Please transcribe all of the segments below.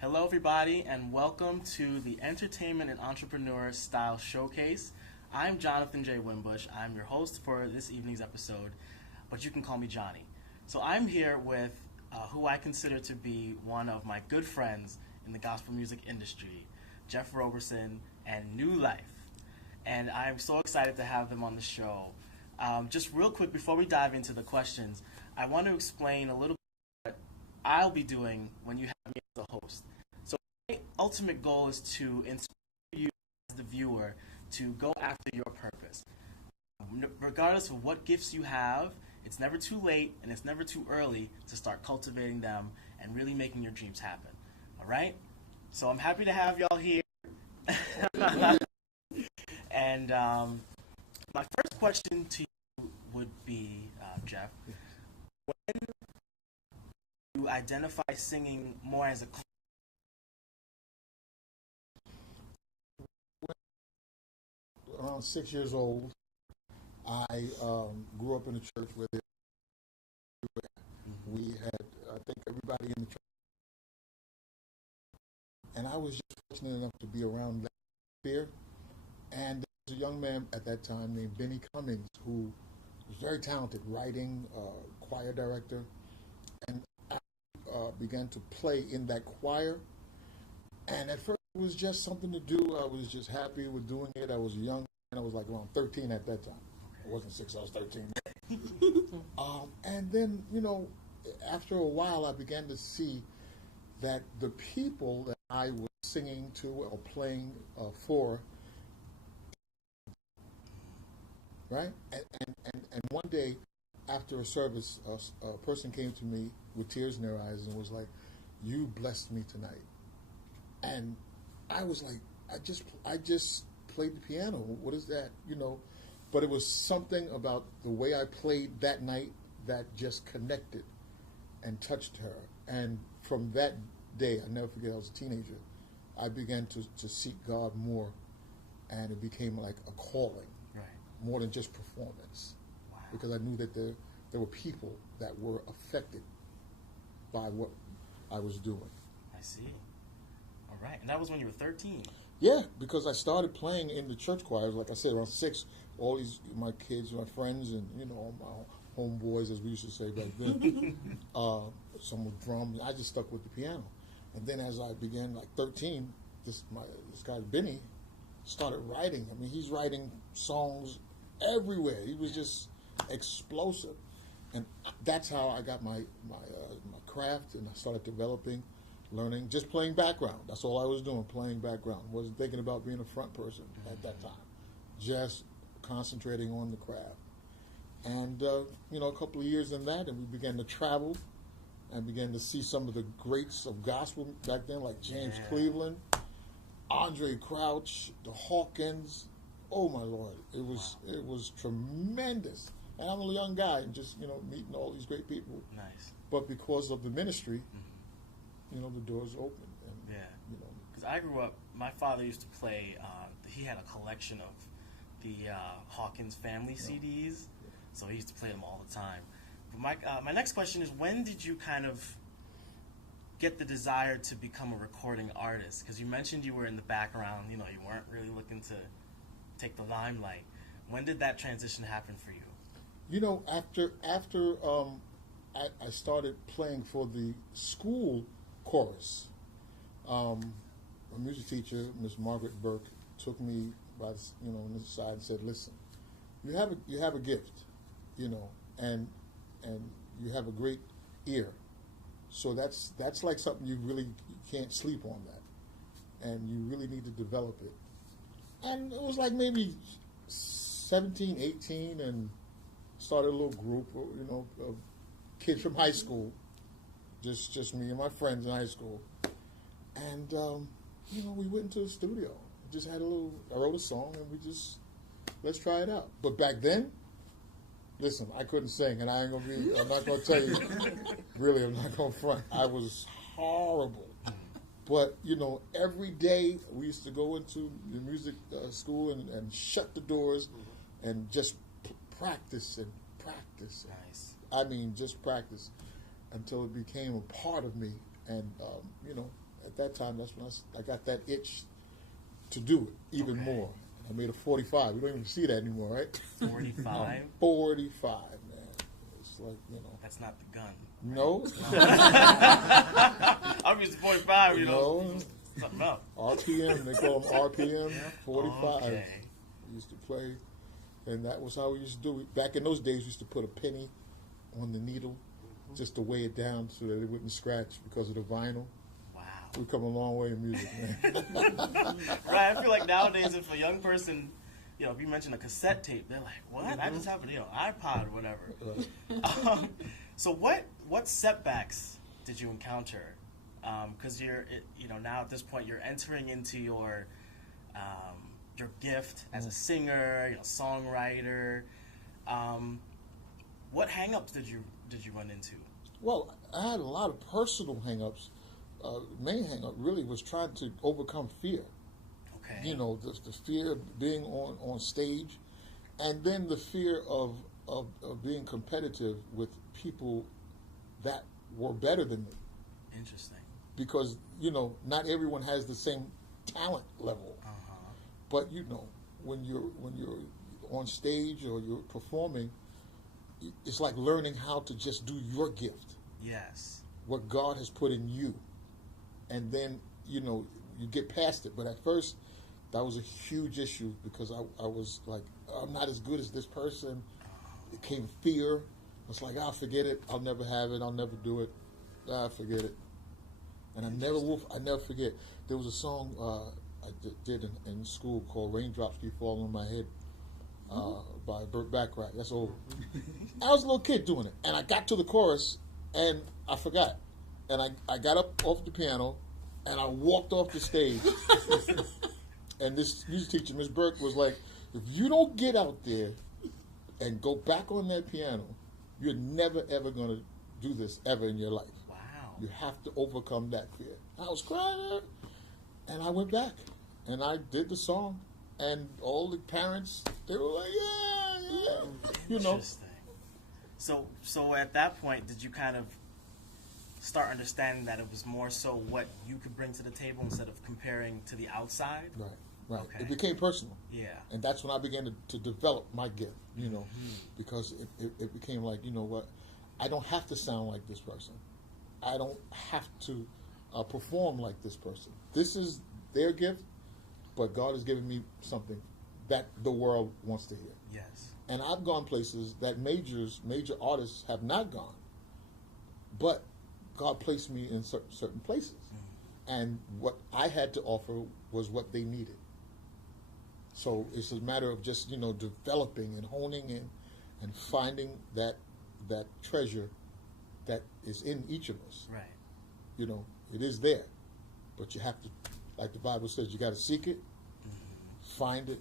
Hello, everybody, and welcome to the Entertainment and Entrepreneur Style Showcase. I'm Jonathan J. Wimbush. I'm your host for this evening's episode, but you can call me Johnny. So I'm here with who I consider to be one of my good friends in the gospel music industry, Jeff Roberson and Nulife. And I'm so excited to have them on the show. Just real quick, before we dive into the questions, I want to explain a little bit what I'll be doing when you have me as a host. So my ultimate goal is to inspire you as the viewer to go after your purpose. Regardless of what gifts you have, it's never too late and it's never too early to start cultivating them and really making your dreams happen. All right? So I'm happy to have y'all here. And my first question to you would be, Jeff, when you identify singing more as a around 6 years old, I grew up in a church where we had, I think, everybody in the church. And I was just fortunate enough to be around that atmosphere. And there was a young man at that time named Benny Cummings who was very talented, writing, choir director. And I began to play in that choir. And at first it was just something to do. I was just happy with doing it. I was young, and I was like around 13 at that time. I wasn't 6, I was 13. And then, after a while, I began to see that the people that I was singing to or playing for, right? And one day, after a service, a person came to me with tears in their eyes and was like, "You blessed me tonight." And I was like, I just played the piano. What is that? But it was something about the way I played that night that just connected and touched her. And from that day, I never forget, I was a teenager, I began to seek God more, and it became like a calling, right, more than just performance. Wow. Because I knew that there were people that were affected by what I was doing. I see. All right. And that was when you were 13. Yeah, because I started playing in the church choirs, like I said, around 6. All these, my kids, my friends, and, all my homeboys, as we used to say back then, some with drums. I just stuck with the piano. And then as I began, like 13, this guy, Benny, started writing. I mean, he's writing songs everywhere. He was just explosive. And that's how I got my craft, and I started developing, learning, just playing background. That's all I was doing, playing background. Wasn't thinking about being a front person at that time. Just concentrating on the craft. And, a couple of years in that, and we began to travel and began to see some of the greats of gospel back then, like James Cleveland, Andre Crouch, the Hawkins. Oh, my Lord. It was tremendous. And I'm a young guy and just, meeting all these great people. Nice. But because of the ministry, the doors opened. And, Because I grew up, my father used to play, he had a collection of the Hawkins family CDs, so he used to play them all the time. But my next question is, when did you kind of get the desire to become a recording artist? Because you mentioned you were in the background, you weren't really looking to take the limelight. When did that transition happen for you? After I started playing for the school chorus, a music teacher, Miss Margaret Burke, took me by on the side and said, "Listen, you have a gift, and you have a great ear. So that's like something you can't sleep on that, and you really need to develop it." And it was like maybe 17, 18, and started a little group, of kids from high school, just me and my friends in high school, and we went into the studio. I wrote a song, and let's try it out. But back then, listen, I couldn't sing, and I'm not gonna tell you, really, I'm not gonna front. I was horrible. But, every day we used to go into the music school and shut the doors and just practice and practice. Nice. I mean, just practice until it became a part of me. And, at that time, that's when I got that itch to do it even more. I made a 45. You don't even see that anymore, right? 45? 45, man. It's like, That's not the gun. Right? No. I'm used to 45, No. Something else. RPM, they call them RPM, 45. Okay. We used to play, and that was how we used to do it. Back in those days, we used to put a penny on the needle just to weigh it down so that it wouldn't scratch because of the vinyl. Wow. We've come a long way in music, man. Right, I feel like nowadays if a young person, if you mention a cassette tape, they're like, what? I just have an iPod or whatever. Right. So what setbacks did you encounter? Because you're now at this point you're entering into your gift as a singer, songwriter. What hang-ups did you run into? Well, I had a lot of personal hang-ups. Main hang-up really was trying to overcome fear. Okay. The fear of being on stage, and then the fear of being competitive with people that were better than me. Interesting. Because, not everyone has the same talent level. Uh-huh. But, when you're on stage or you're performing, it's like learning how to just do your gift. Yes. What God has put in you. And then, you get past it. But at first, that was a huge issue because I was like, I'm not as good as this person. It came fear. It's like, I'll forget it. I'll never have it. I'll never do it. Forget it. And I never forget. There was a song I did in school called Raindrops Keep Falling on My Head by Burt Bacharach. That's old. I was a little kid doing it. And I got to the chorus and I forgot. And I got up off the piano and I walked off the stage. And this music teacher, Miss Burke, was like, if you don't get out there and go back on that piano, you're never, ever going to do this ever in your life. Wow. You have to overcome that fear. I was crying, and I went back, and I did the song, and all the parents, they were like, yeah. Interesting. So at that point, did you kind of start understanding that it was more so what you could bring to the table instead of comparing to the outside? Right. Okay. It became personal. Yeah. And that's when I began to develop my gift, because it became like, what, I don't have to sound like this person. I don't have to perform like this person. This is their gift, but God has given me something that the world wants to hear. Yes. And I've gone places that major artists have not gone, but God placed me in certain places. Mm-hmm. And what I had to offer was what they needed. So it's a matter of just, developing and honing in and finding that treasure that is in each of us. Right. It is there. But you have to, like the Bible says, you got to seek it, find it,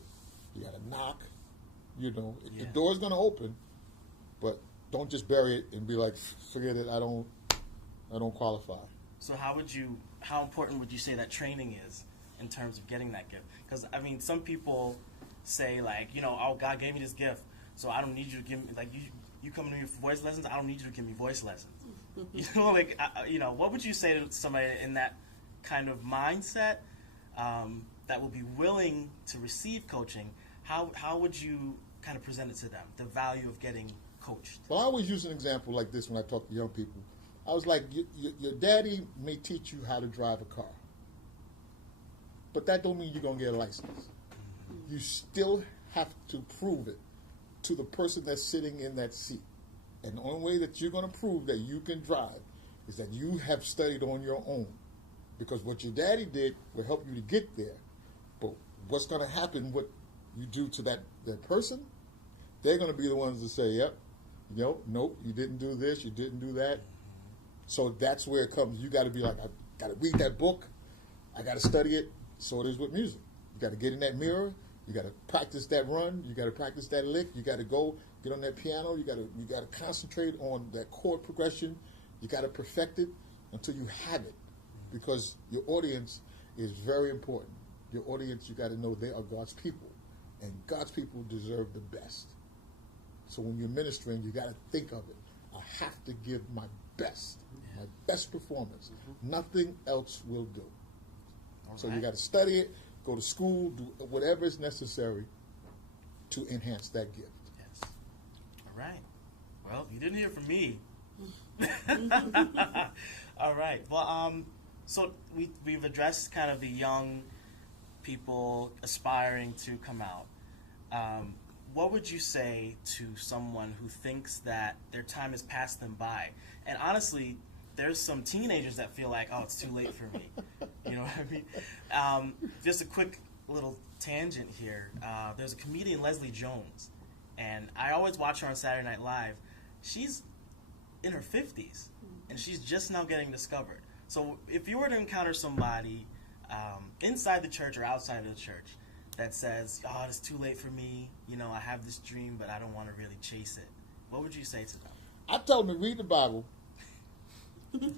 you got to knock. The door's going to open, but don't just bury it and be like, forget it, I don't qualify. So how important would you say that training is in terms of getting that gift? Because, some people say, like, oh, God gave me this gift, so I don't need you to give me, like, you come to me for voice lessons, I don't need you to give me voice lessons. What would you say to somebody in that kind of mindset that will be willing to receive coaching? How would you kind of present it to them, the value of getting coached? Well, I always use an example like this when I talk to young people. I was like, your daddy may teach you how to drive a car, but that don't mean you're going to get a license. You still have to prove it to the person that's sitting in that seat. And the only way that you're going to prove that you can drive is that you have studied on your own. Because what your daddy did will help you to get there. But what's going to happen, what you do to that person, they're going to be the ones that say, yep, nope, you didn't do this, you didn't do that. So that's where it comes. You got to be like, I got to read that book, I got to study it. So it is with music. You got to get in that mirror. You got to practice that run. You got to practice that lick. You got to go get on that piano. You got to concentrate on that chord progression. You got to perfect it until you have it, because your audience is very important. Your audience, you got to know they are God's people, and God's people deserve the best. So when you're ministering, you got to think of it. I have to give my best. my best performance. Nothing else will do. So you right. got to study it, go to school, do whatever is necessary to enhance that gift. Yes. All right. Well, you didn't hear from me. All right. Well, so we've addressed kind of the young people aspiring to come out. What would you say to someone who thinks that their time has passed them by? And honestly, there's some teenagers that feel like, oh, it's too late for me. You know what I mean? Just a quick little tangent here. There's a comedian, Leslie Jones, and I always watch her on Saturday Night Live. She's in her 50s, and she's just now getting discovered. So if you were to encounter somebody inside the church or outside of the church that says, oh, it's too late for me, you know, I have this dream, but I don't want to really chase it, what would you say to them? I tell them to read the Bible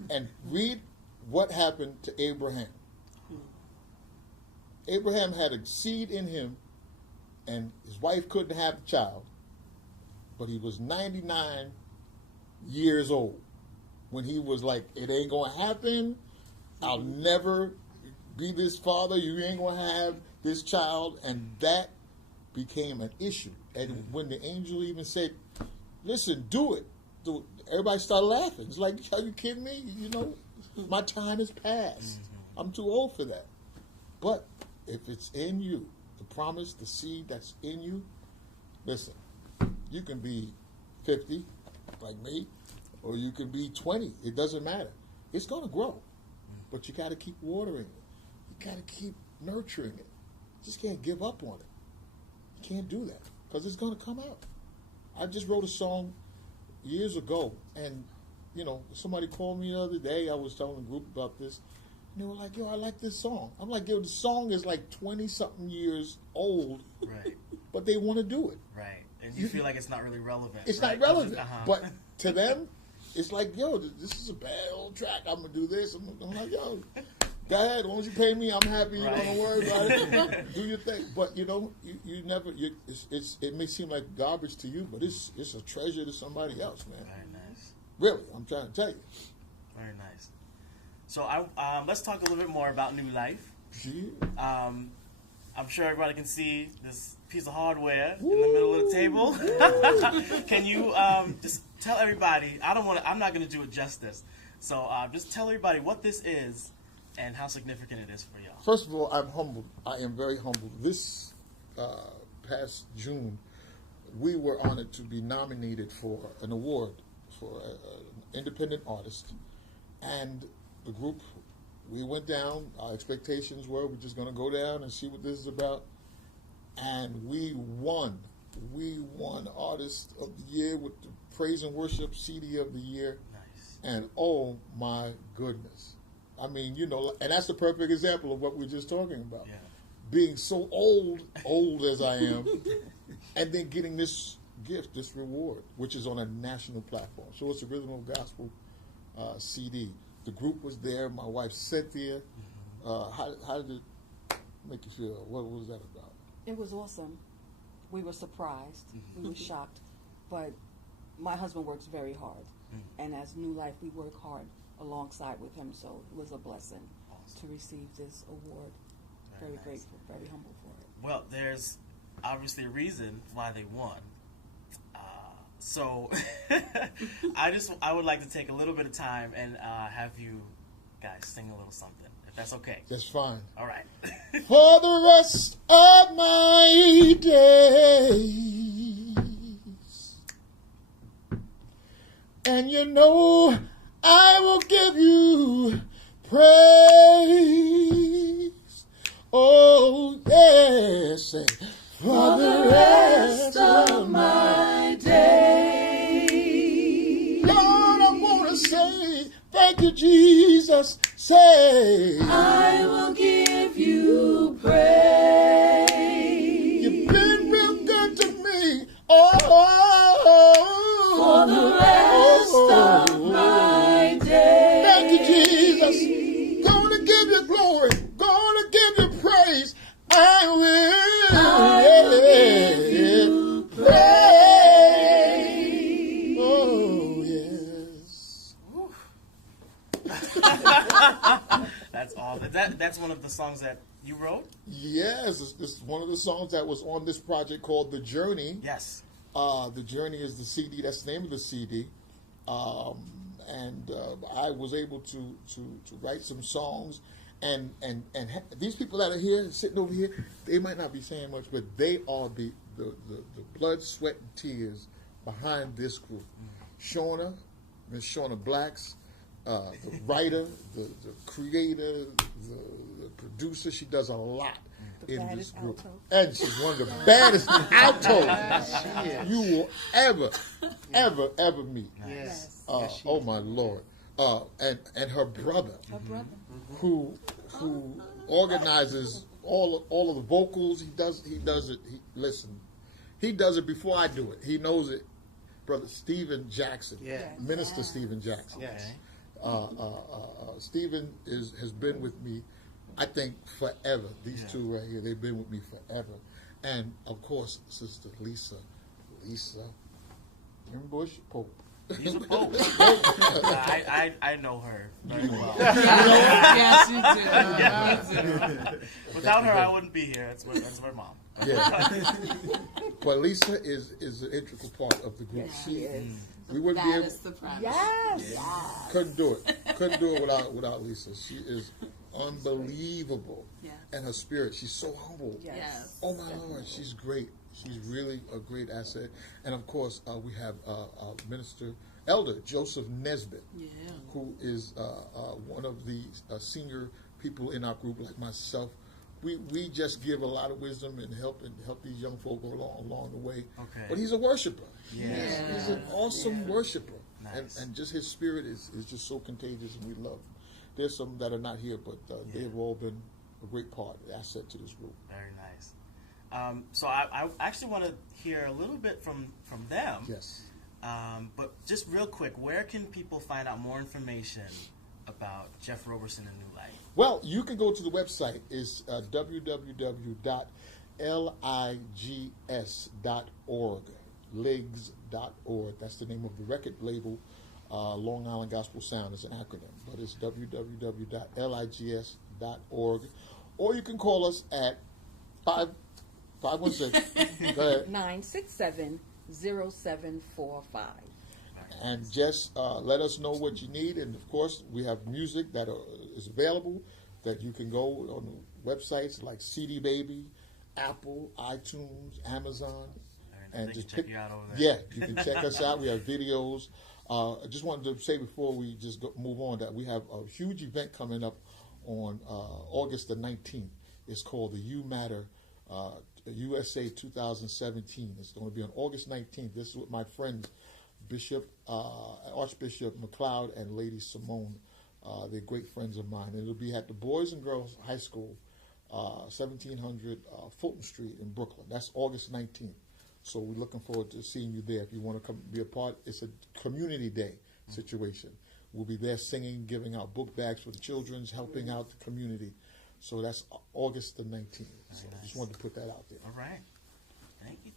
and read what happened to Abraham. Abraham had a seed in him, and his wife couldn't have a child, but he was 99 years old when he was like, it ain't going to happen. I'll never be this father. You ain't going to have this child. And that became an issue. And when the angel even said, listen, do it, everybody started laughing. It's like, are you kidding me? You know, my time has passed. I'm too old for that. But if it's in you, the promise, the seed that's in you, listen, you can be 50 like me, or you can be 20. It doesn't matter. It's going to grow. But you got to keep watering it. You got to keep nurturing it. You just can't give up on it. You can't do that because it's going to come out. I just wrote a song years ago, and, you know, somebody called me the other day. I was telling the group about this, and they were like, yo, I like this song. I'm like, yo, the song is like 20-something years old, Right. but they want to do it. Right. And you feel like it's not really relevant. It's right? not relevant. Uh-huh. But to them, it's like, yo, this is a bad old track. I'm going to do this. I'm like, yo, go ahead. As long as you pay me, I'm happy. Right. You don't worry about it. Do your thing. But, you know, you never, it may seem like garbage to you, but it's a treasure to somebody else, man. Very nice. Really, I'm trying to tell you. Very nice. So let's talk a little bit more about Nulife. Yeah. I'm sure everybody can see this piece of hardware in the middle of the table. Can you just tell everybody? I'm not going to do it justice. So just tell everybody what this is and how significant it is for y'all. First of all, I'm humbled. I am very humbled. This past June, we were honored to be nominated for an award for an independent artist. And the group, we went down. Our expectations were we're just going to go down and see what this is about. And we won. We won Artist of the Year with the Praise and Worship CD of the Year. Nice. And oh my goodness. I mean, you know, and that's the perfect example of what we're just talking about. Yeah. Being so old as I am, and then getting this gift, this reward, which is on a national platform. So it's a Rhythm of Gospel CD. The group was there. My wife, Cynthia. How did it make you feel? What was that about? It was awesome. We were surprised. We were shocked. But my husband works very hard. And as Nulife, we work hard alongside with him. So it was a blessing to receive this award. Very nice. Grateful, very humble for it. Well, there's obviously a reason why they won. So I would like to take a little bit of time and have you guys sing a little something, if that's okay. That's fine. All right. For the rest of my days, and you know I will give you praise. Oh yes, for the rest of my days. Lord, I want to say thank you, Jesus. Say, I will give you praise. You've been real good to me. Oh, For the rest of my days. thank you, Jesus. Gonna give you glory. Gonna give you praise. I will give you praise. Oh, yes. That's all. That's one of the songs that you wrote? Yes, it's one of the songs that was on this project called The Journey. Yes. The Journey is the CD. That's the name of the CD. And I was able to write some songs. And these people that are here, sitting over here, they might not be saying much, but they are the blood, sweat, and tears behind this group. Shauna, Miss Shauna Blacks, the writer, the creator, the producer. She does a lot in this group. Alto. And she's one of the baddest altos you will ever meet. Yes. Oh my Lord. And her brother, who organizes all of the vocals. He does it. He does it before I do it. He knows it. Brother Stephen Jackson, Minister Stephen Jackson. Yes. Stephen has been with me, I think, forever. These two right here, they've been with me forever. And of course, Sister Lisa Wimbush Pope. He's a pope. I know her very well. Yes, you do. Without her, I wouldn't be here. That's my mom. Yeah. But Lisa is an integral part of the group. Yes, she is. We wouldn't be able. Yes. Couldn't do it without Lisa. She is unbelievable. Yeah. And her spirit, she's so humble. Yes. Oh my Lord, she's great. She's really a great asset. And of course, we have Minister Elder Joseph Nesbitt, who is one of the senior people in our group, like myself. We just give a lot of wisdom and help these young folk along the way. Okay. But he's a worshiper. Yeah. He's an awesome worshiper. Nice. And just his spirit is just so contagious, and we love him. There's some that are not here, but they've all been a great part, asset to this group. Very nice. So I actually want to hear a little bit from them. Yes. But just real quick, where can people find out more information about Jeff Roberson and Nulife? Well, you can go to the website. It's www.ligs.org. Ligs.org. That's the name of the record label. Long Island Gospel Sound is an acronym, but it's www.ligs.org. Or you can call us at 516 go ahead. 967-0745. And just let us know what you need. And of course, we have music that is available that you can go on the websites like CD Baby, Apple, iTunes, Amazon, and just check you out over there. Yeah, you can check us out. We have videos. I just wanted to say before we just move on that we have a huge event coming up on August the 19th. It's called the You Matter USA 2017. It's going to be on August 19th. This is with my friends, Archbishop McLeod and Lady Simone. They're great friends of mine. And it'll be at the Boys and Girls High School, 1700 Fulton Street in Brooklyn. That's August 19th. So we're looking forward to seeing you there. If you want to come be a part, it's a community day situation. We'll be there singing, giving out book bags for the children, helping out the community. So that's August the 19th. So I just wanted to put that out there. All right.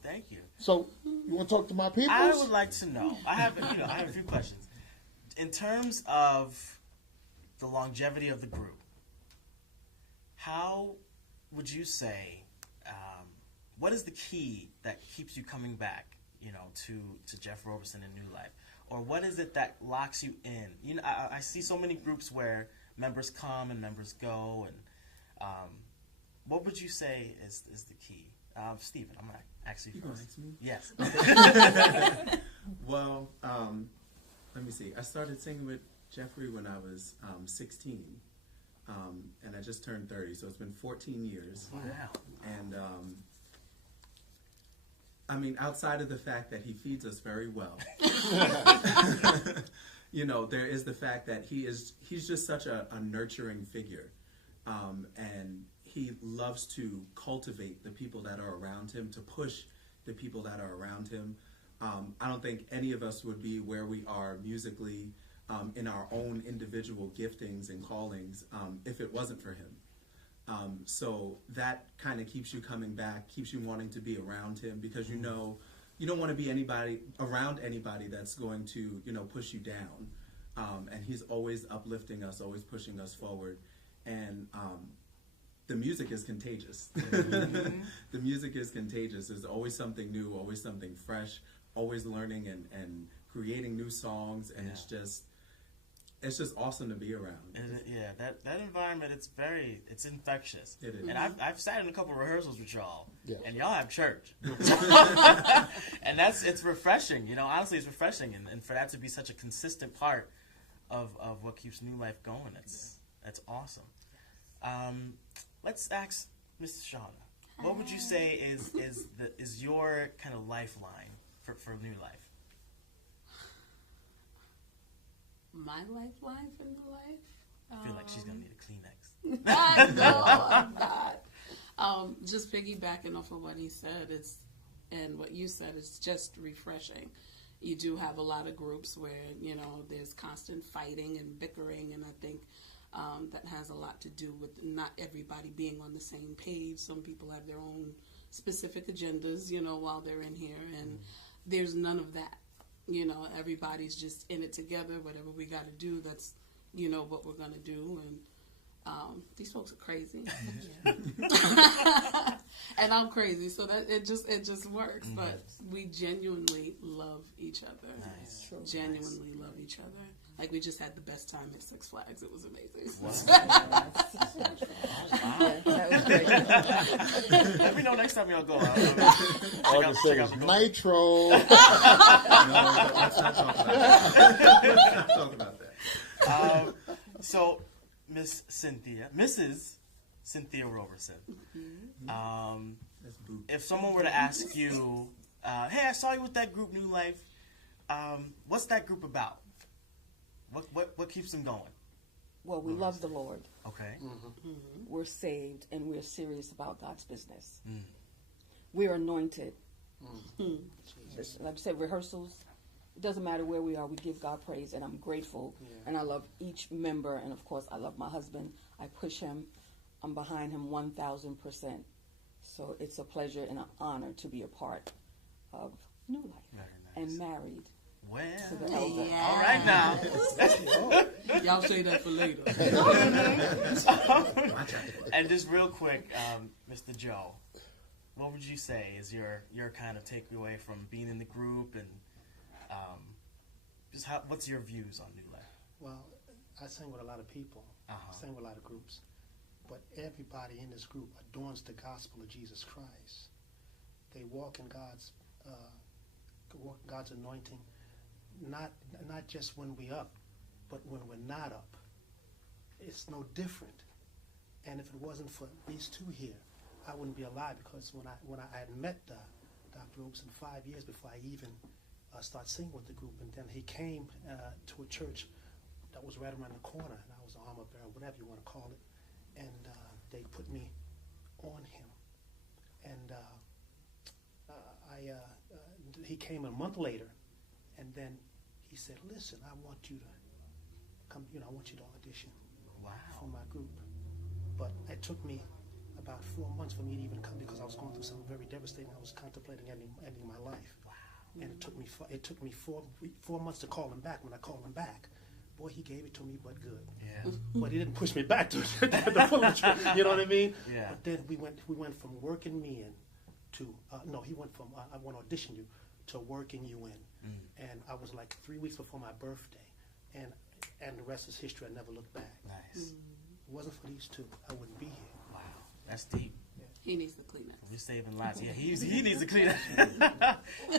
Thank you. So you want to talk to my people? I would like to know. I have a few questions. In terms of the longevity of the group, how would you say? What is the key that keeps you coming back? To Jeff Roberson and Nulife, or what is it that locks you in? I see so many groups where members come and members go, and what would you say is the key? Stephen, I'm going to ask you first. Ask me? Yes. Well, let me see. I started singing with Jeffrey when I was 16, and I just turned 30, so it's been 14 years. Wow. And I mean, outside of the fact that he feeds us very well, there is the fact that he's just such a nurturing figure, and he loves to cultivate the people that are around him, to push the people that are around him. I don't think any of us would be where we are musically in our own individual giftings and callings if it wasn't for him. So that kind of keeps you coming back, keeps you wanting to be around him, because you don't want to be around anybody that's going to push you down. And he's always uplifting us, always pushing us forward. and the music is contagious. The music is contagious. There's always something new, always something fresh, always learning and creating new songs, and it's just awesome to be around. That environment, it's infectious. It is. And I've sat in a couple rehearsals with y'all, and y'all have church. And it's refreshing, honestly it's refreshing, and for that to be such a consistent part of what keeps Nulife going, that's awesome. Let's ask Ms. Shauna, what would you say is your kind of lifeline for Nulife? My lifeline for Nulife? I feel like she's going to need a Kleenex. No, I'm not. Just piggybacking off of what he said, and what you said, is just refreshing. You do have a lot of groups where, there's constant fighting and bickering, and I think that has a lot to do with not everybody being on the same page. Some people have their own specific agendas, while they're in here, and there's none of that. Everybody's just in it together. Whatever we got to do, that's, what we're going to do. And these folks are crazy. And I'm crazy, so that it just works. But we genuinely love each other. Nice. Genuinely love each other. Like, we just had the best time at Six Flags. It was amazing. Wow. That was great. Let me know next time y'all go. All I can say is Nitro. Let's not talk about that. So, Mrs. Cynthia Roberson, if someone were to ask you, hey, I saw you with that group Nulife, what's that group about? What keeps them going? Well, we love the Lord. Okay. We're saved, and we're serious about God's business. We're anointed. Like I said, rehearsals, it doesn't matter where we are, we give God praise, and I'm grateful, and I love each member, and of course I love my husband. I push him. I'm behind him 1,000%. So it's a pleasure and an honor to be a part of Nulife. Very nice. And married Well, to the elder. all right now. Y'all say that for later. And just real quick, Mr. Joe, what would you say is your kind of takeaway from being in the group, and just what's your views on Nulife? Well, I sing with a lot of people. I sing with a lot of groups. But everybody in this group adorns the gospel of Jesus Christ. They walk in God's anointing, not just when we're up, but when we're not up. It's no different. And if it wasn't for these two here, I wouldn't be alive, because when I had met Dr. Roberson 5 years before I even started singing with the group, and then he came to a church that was right around the corner, and I was an armor bearer, whatever you want to call it, and they put me on him. And he came a month later, and then he said, "Listen, I want you to come. I want you to audition for my group." But it took me about 4 months for me to even come, because I was going through something very devastating. I was contemplating ending my life. And it took me 4 months to call him back. When I called him back, boy, he gave it to me, but good. Yeah. But he didn't push me back to the full. You know what I mean? Yeah. But then we went from working me in to he went from I want to audition you to working you in, and I was like 3 weeks before my birthday, and the rest is history. I never looked back. Nice. If it wasn't for these two, I wouldn't be here. Wow, that's deep. He needs the Kleenex. We're saving lives. Yeah, he needs to clean it.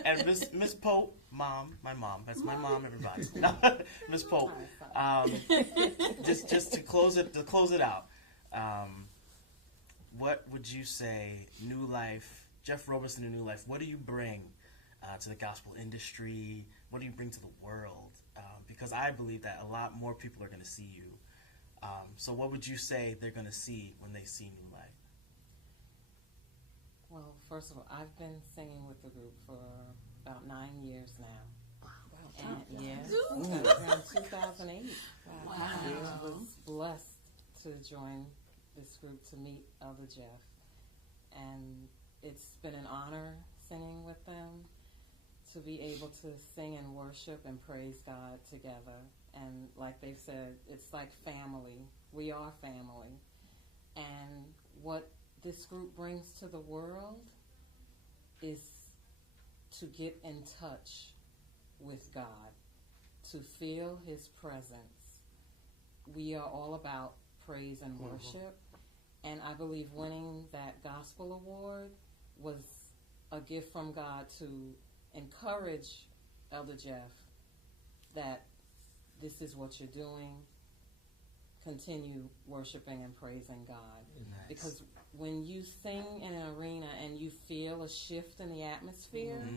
And Miss Pope, my mom. That's my mom. Everybody. Miss Pope. Just to close it out. What would you say, Nulife, Jeff Roberson and Nulife? What do you bring to the gospel industry? What do you bring to the world? Because I believe that a lot more people are going to see you. So what would you say they're going to see when they see Nulife? Well, first of all, I've been singing with the group for about 9 years now. Wow. And around 2008. Wow. I was blessed to join this group, to meet Elder Jeff. And it's been an honor singing with them, to be able to sing and worship and praise God together. And like they've said, it's like family We are family. And what this group brings to the world is to get in touch with God, to feel His presence. We are all about praise and worship, and I believe winning that gospel award was a gift from God to encourage Elder Jeff that this is what you're doing. Continue worshiping and praising God. Nice. Because when you sing in an arena and you feel a shift in the atmosphere,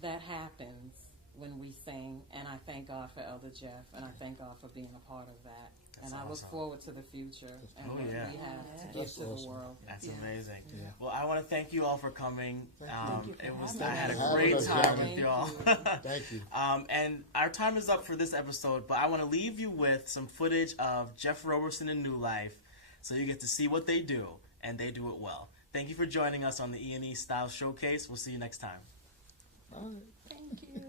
that happens when we sing. And I thank God for Elder Jeff, and I thank God for being a part of that. That's and I look awesome. forward to the future and what we have to give That's to the awesome. world. That's Yeah. amazing. Yeah. Well, I want to thank you all for coming. Thank you for It was. having I had us. a great Having us, time Johnny. with you all. Thank you. And our time is up for this episode, but I want to leave you with some footage of Jeff Roberson and Nulife, so you get to see what they do, and they do it well. Thank you for joining us on the E&E Style Showcase. We'll see you next time. All right. Thank you.